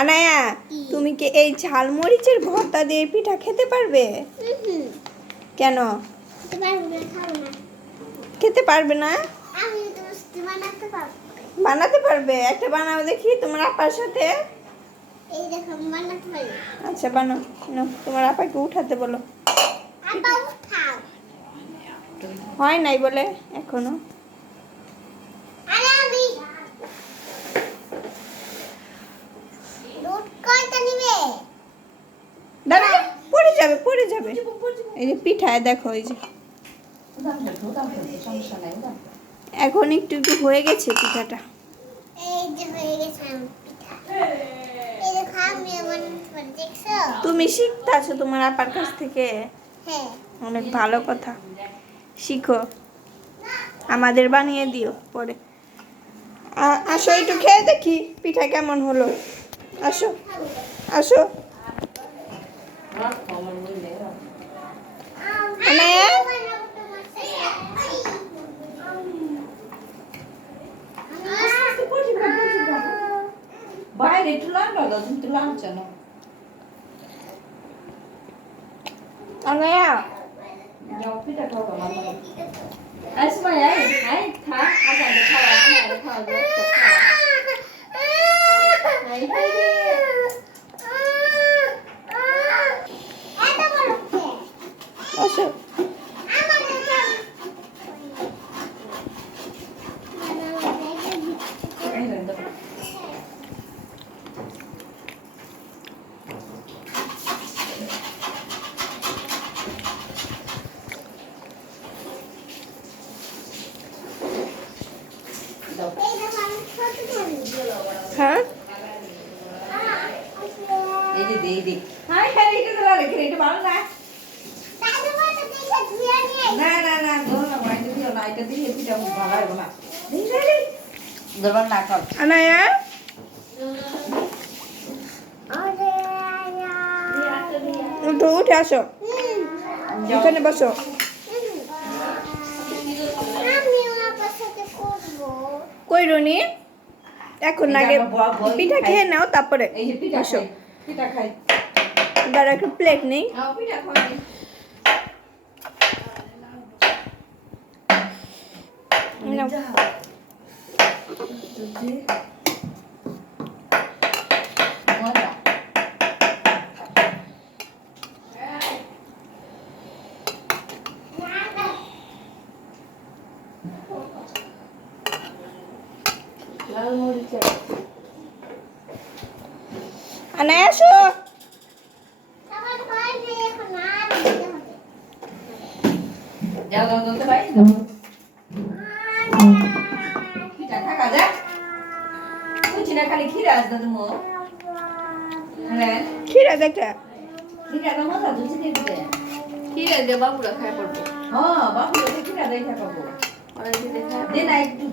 আনায়া, তুমি কি এই ঝালমরিচের ভর্তা দিয়ে পিঠা খেতে পারবে? কেন খেতে পারবে না? বানাতে পারবে? একটা বানাও দেখি তোমার আপার সাথে। আচ্ছা বানাও, তোমার আপাকে উঠাতে বলো। হয় নাই বলে এখনো। দাঁড়া, পড়ে যাবে পড়ে যাবে। এই যে পিঠায় দেখো, এই যে এখন একটু একটু হয়ে গেছে পিঠাটা। তুমি শিখতেছো তোমার আপার কাছ থেকে? অনেক ভালো কথা, শিখো, আমাদের বানিয়ে দিও পরে। আসো একটু খেয়ে দেখি পিঠা কেমন হলো। আসো আসো। বাইরে একটু লাগাও দাও, তুমি তো লাগছো না। আনায়া, যাও পিঠা খাও না। আসমা আই আই খা, আগে খাওয়া না খাওয়া দাও। আই আসো। হ্যাঁ এই যে দেই দেই হাই হাই, এটা তো লাগে, এটা ভালো না। না না না, ধরো না, এটা দিও না, এটা দিয়ে পিঠা ভালো হবে না। ধরো না খাও। আনায়া, উঠো, উঠে আসো, এখানে বসো। কই রনি, এখন আগে পিঠা খেয়ে নাও তারপরে এই যে পিঠা আসো। খাই, পিঠা খাই। দাঁড়া, একটা প্লেট নেই। পিঠা খাই। নাও। আনায়া আসো। যাও দাও দাও ভাই, পিঠা খাকা যা। বুঝছি না, খালি খিরা আসবে তুমি। হ্যাঁ খিরা দেখা। খিরা তো মজা বুঝছি দিতে। খিরা দিয়ে বাবুরা খাই পড়বো। হ্যাঁ বাবু খিরা দেই খাবো। অনেক দিন খাই দে না একটু